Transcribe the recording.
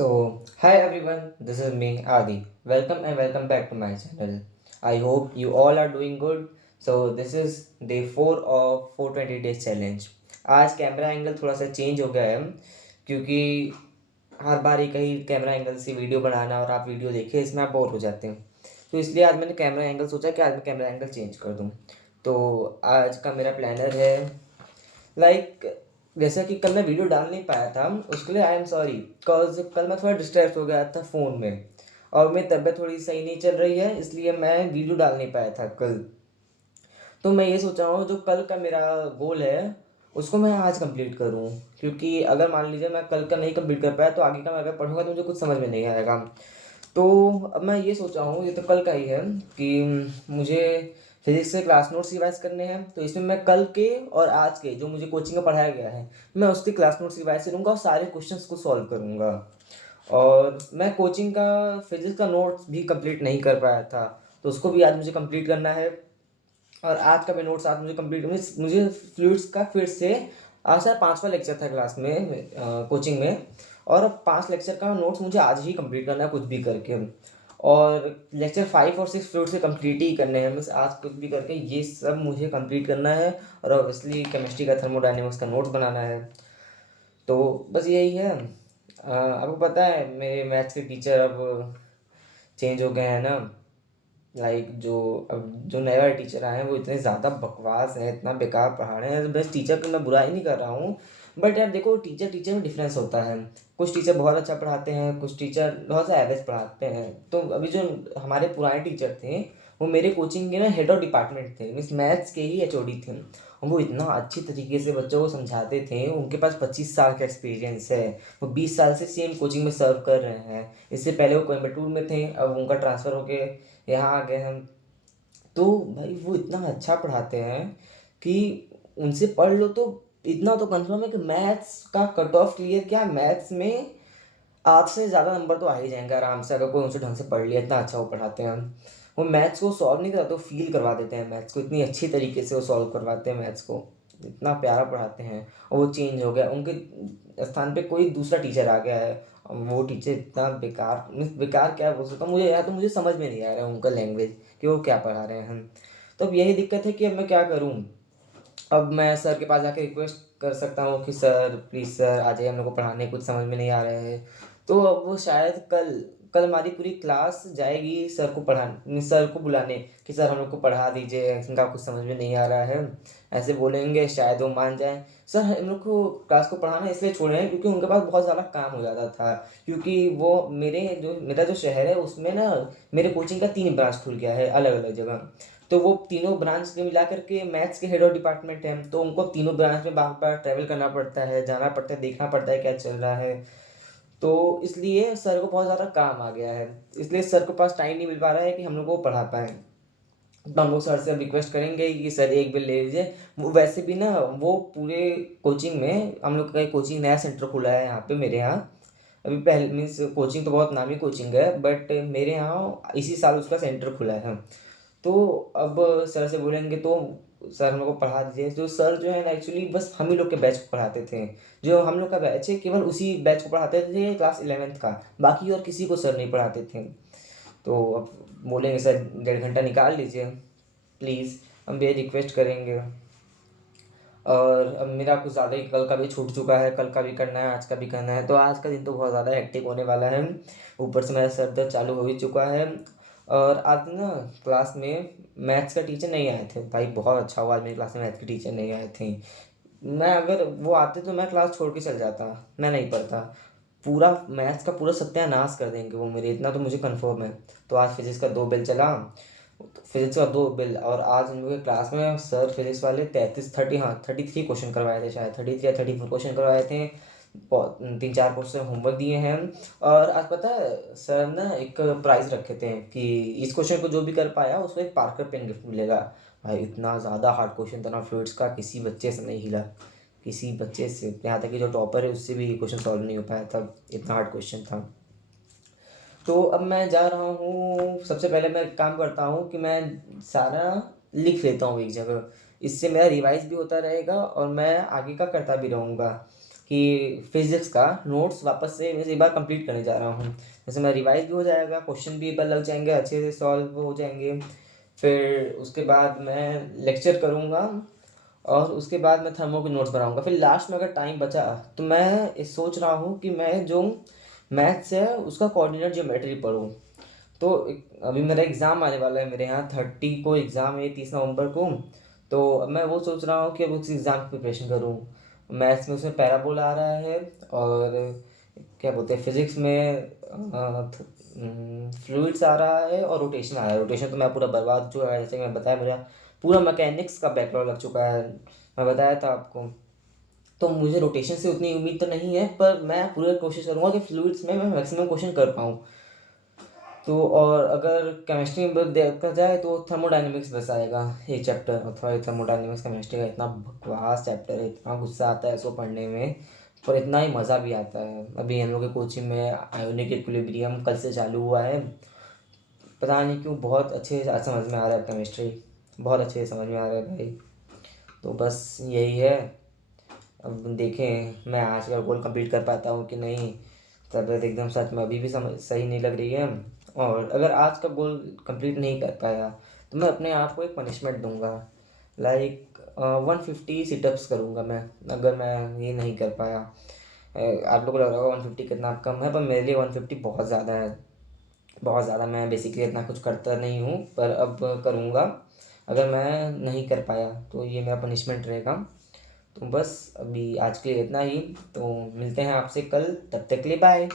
Hi everyone, this is me Adi. Welcome and welcome back to my channel. I hope you all are doing good. This is day 4 of 420 days challenge. आज camera angle थोड़ा सा change हो गया है क्योंकि हर बार एक ही camera angle से video बनाना और आप वीडियो देखें इसमें आप बोर हो जाते हैं। तो इसलिए आज मैंने कैमरा एंगल सोचा कि आज मैं कैमरा एंगल चेंज कर दूँ। तो आज का मेरा प्लानर है लाइक जैसा कि कल मैं वीडियो डाल नहीं पाया था उसके लिए आई एम सॉरी बिकॉज कल मैं थोड़ा डिस्ट्रैक्ट हो गया था फ़ोन में और मेरी तबीयत थोड़ी सही नहीं चल रही है इसलिए मैं वीडियो डाल नहीं पाया था कल। तो मैं ये सोचा हूँ जो कल का मेरा गोल है उसको मैं आज कंप्लीट करूँ क्योंकि अगर मान लीजिए मैं कल का नहीं कंप्लीट कर पाया तो आगे का मैं अगर पढ़ूंगा तो मुझे कुछ समझ में नहीं आएगा। तो अब मैं ये सोचा हूँ ये तो कल का ही है कि मुझे फिजिक्स के क्लास नोट्स रिवाइज करने हैं। तो इसमें मैं कल के और आज के जो मुझे कोचिंग में पढ़ाया गया है मैं उसके क्लास नोट्स रिवाइज करूँगा और सारे क्वेश्चंस को सॉल्व करूँगा। और मैं कोचिंग का फिजिक्स का नोट्स भी कंप्लीट नहीं कर पाया था तो उसको भी आज मुझे कंप्लीट करना है। और आज का भी नोट्स आज मुझे कंप्लीट मुझे फ्लूइड्स का फिर से आज सर 5वां लेक्चर था क्लास में कोचिंग में। और अब 5 लेक्चर का नोट्स मुझे आज ही कंप्लीट करना है कुछ भी करके। और लेक्चर 5 और 6 फ्लूइड से कंप्लीट ही करने हैं मीन्स आज कुछ भी करके ये सब मुझे कंप्लीट करना है। और ऑब्वियसली केमिस्ट्री का थर्मोडायनेमिक्स का नोट्स बनाना है। तो बस यही है। आपको पता है मेरे मैथ्स के टीचर अब चेंज हो गए हैं ना। जो अब जो नए वाले टीचर आए हैं वो इतने ज़्यादा बकवास हैं इतना बेकार पढ़ा रहे हैं। बस टीचर की मैं बुराई नहीं कर रहा हूँ बट यार देखो टीचर टीचर में डिफरेंस होता है। कुछ टीचर बहुत अच्छा पढ़ाते हैं कुछ टीचर बहुत सा एवरेज पढ़ाते हैं। तो अभी जो हमारे पुराने टीचर थे वो मेरे कोचिंग के ना हेड ऑफ डिपार्टमेंट थे मीन्स मैथ्स के ही एचओडी थे। और वो इतना अच्छी तरीके से बच्चों को समझाते थे उनके पास 25 साल का एक्सपीरियंस है। वो 20 साल से सेम कोचिंग में सर्व कर रहे हैं। इससे पहले वो कोयम्बटूर में थे अब उनका ट्रांसफ़र होके यहाँ आ गए हम। तो भाई वो इतना अच्छा पढ़ाते हैं कि उनसे पढ़ लो तो इतना तो कंफर्म है कि मैथ्स का कट ऑफ क्लियर क्या मैथ्स में 8 से ज़्यादा नंबर तो आ ही जाएंगे आराम से अगर कोई उनसे ढंग से पढ़ लिया इतना अच्छा वो पढ़ाते हैं। वो मैथ्स को सॉल्व नहीं कराते वो फील करवा देते हैं मैथ्स को इतनी अच्छी तरीके से वो सॉल्व करवाते हैं मैथ्स को। इतना प्यारा पढ़ाते हैं। और वो चेंज हो गया उनके स्थान पे कोई दूसरा टीचर आ गया है। वो टीचर इतना बेकार मीन्स बेकार क्या बोल सकता हूँ मुझे या तो मुझे समझ में नहीं आ रहा है उनका लैंग्वेज कि वो क्या पढ़ा रहे हैं। तो अब यही दिक्कत है कि अब मैं क्या करूँ। अब मैं सर के पास जाके रिक्वेस्ट कर सकता हूँ कि सर प्लीज़ सर आ जाइए हम लोग को पढ़ाने कुछ समझ में नहीं आ रहा है। तो अब वो शायद कल कल हमारी पूरी क्लास जाएगी सर को पढ़ाने सर को बुलाने कि सर हम लोग को पढ़ा दीजिए इनका कुछ समझ में नहीं आ रहा है। ऐसे बोलेंगे शायद वो मान जाए। सर हम लोग को क्लास को पढ़ाना इसलिए छोड़े हैं क्योंकि उनके पास बहुत ज़्यादा काम हो जाता था। क्योंकि वो मेरा जो शहर है उसमें ना मेरे कोचिंग का 3 ब्रांच खुल गया है अलग अलग जगह। तो वो तीनों ब्रांच के मिला करके मैथ्स के हेड ऑफ डिपार्टमेंट हैं तो उनको तीनों ब्रांच में बार बार ट्रैवल करना पड़ता है जाना पड़ता है देखना पड़ता है क्या चल रहा है। तो इसलिए सर को बहुत ज़्यादा काम आ गया है। इसलिए सर के पास टाइम नहीं मिल पा रहा है कि हम लोग को पढ़ा पाएँ। तो हम लोग सर से रिक्वेस्ट करेंगे कि सर एक बिल ले लीजिए। वो वैसे भी ना वो पूरे कोचिंग में हम लोग का एक कोचिंग नया सेंटर खुला है यहाँ पे मेरे यहाँ। अभी पहले मीन्स कोचिंग तो बहुत नामी कोचिंग है बट मेरे यहाँ इसी साल उसका सेंटर खुला है। तो अब सर से बोलेंगे तो सर हम लोग को पढ़ा दीजिए। जो सर जो है ना एक्चुअली बस हम ही लोग के बैच को पढ़ाते थे। जो हम लोग का बैच है केवल उसी बैच को पढ़ाते थे क्लास 11th का। बाकी और किसी को सर नहीं पढ़ाते थे। तो अब बोलेंगे सर 1.5 घंटा निकाल लीजिए प्लीज़। हम ये रिक्वेस्ट करेंगे। और अब मेरा कुछ ज़्यादा ही कल का भी छूट चुका है कल का भी करना है आज का भी करना है तो आज का दिन तो बहुत ज़्यादा हेक्टिक होने वाला है। ऊपर से मेरा सर दर्द चालू हो ही चुका है। और आज ना क्लास में मैथ्स का टीचर नहीं आए थे भाई बहुत अच्छा हुआ आज मेरी क्लास में मैथ्स के टीचर नहीं आए थे। मैं अगर वो आते तो मैं क्लास छोड़ के चल जाता। मैं नहीं पढ़ता। पूरा मैथ्स का पूरा सत्यानाश कर देंगे वो मेरे इतना तो मुझे कंफर्म है। तो आज फिजिक्स का 2 बिल चला। फिजिक्स का 2 बिल और आज हम लोग के क्लास में सर फिजिक्स वाले 33 क्वेश्चन करवाए थे शायद 33 या 34 क्वेश्चन करवाए थे। 3-4 क्वेश्चन होमवर्क दिए हैं। और आज पता है सर ना एक प्राइज़ रखे थे कि इस क्वेश्चन को जो भी कर पाया उसको एक पार्कर पेन गिफ्ट मिलेगा। भाई इतना ज़्यादा हार्ड क्वेश्चन था ना फ्लूइड्स का किसी बच्चे से नहीं हिला। किसी बच्चे से यहाँ तक कि जो टॉपर है उससे भी ये क्वेश्चन सॉल्व नहीं हो पाया था। इतना हार्ड क्वेश्चन था। तो अब मैं जा रहा हूँ सबसे पहले मैं एक काम करता हूँ कि मैं सारा लिख लेता हूँ एक जगह। इससे मेरा रिवाइज भी होता रहेगा और मैं आगे का करता भी रहूँगा कि फिज़िक्स का नोट्स वापस से मैं एक बार कंप्लीट करने जा रहा हूँ। जैसे मैं रिवाइज़ भी हो जाएगा, क्वेश्चन भी एक बार लग जाएँगे, अच्छे से सॉल्व हो जाएँगे। फिर उसके बाद मैं लेक्चर करूँगा और उसके बाद मैं थर्मो के नोट्स बनाऊँगा। फिर लास्ट में अगर टाइम बचा तो मैं ये सोच रहा हूँ कि मैं जो मैथ्स है उसका कोऑर्डिनेट ज्योमेट्री पढूँ। तो अभी मेरा एग्ज़ाम आने वाला है, मेरे यहाँ 30 को एग्ज़ाम है, 30 नवंबर को। तो अब मैं वो सोच रहा हूँ कि अब उस एग्ज़ाम की प्रिपरेशन करूँ। मैथ्स में उसमें पैराबोला आ रहा है और क्या बोलते हैं फिज़िक्स में फ्लूइड्स आ रहा है और रोटेशन आ रहा है। रोटेशन तो मैं पूरा बर्बाद हो चुका है, जैसे कि मैं बताया मेरा पूरा मैकेनिक्स का बैकलॉग लग चुका है, मैं बताया था आपको। तो मुझे रोटेशन से उतनी उम्मीद तो नहीं है, पर मैं पूरी कोशिश करूँगा कि फ्लूइड्स में मैं मैक्सिमम क्वेश्चन कर पाऊँ। तो और अगर केमिस्ट्री में देखा जाए तो थर्मोडायनेमिक्स बस आएगा एक चैप्टर, अथवा थर्मोडायनेमिक्स केमिस्ट्री का इतना बकवास चैप्टर है, इतना गुस्सा आता है इसको पढ़ने में, पर इतना ही मज़ा भी आता है। अभी हम लोग के कोचिंग में आयोनिक इक्विलिब्रियम कल से चालू हुआ है, पता नहीं क्यों बहुत अच्छे से आज समझ में आ रहा है केमिस्ट्री, बहुत अच्छे से समझ में आ रहा है भाई। तो बस यही है, अब देखें मैं आज का गोल कंप्लीट कर पाता हूँ कि नहीं। तबीयत एकदम सच में अभी भी समझ सही नहीं लग रही है, और अगर आज का गोल कंप्लीट नहीं कर पाया तो मैं अपने आप को एक पनिशमेंट दूंगा, लाइक 150 सिटअप्स करूँगा मैं, अगर मैं ये नहीं कर पाया। आप लोगों को लग रहा होगा 150 कितना कम है, पर मेरे लिए 150 बहुत ज़्यादा है, बहुत ज़्यादा। मैं बेसिकली इतना कुछ करता नहीं हूँ, पर अब करूँगा। अगर मैं नहीं कर पाया तो ये मेरा पनिशमेंट रहेगा। तो बस अभी आज के लिए इतना ही, तो मिलते हैं आपसे कल, तब तक के लिए बाय।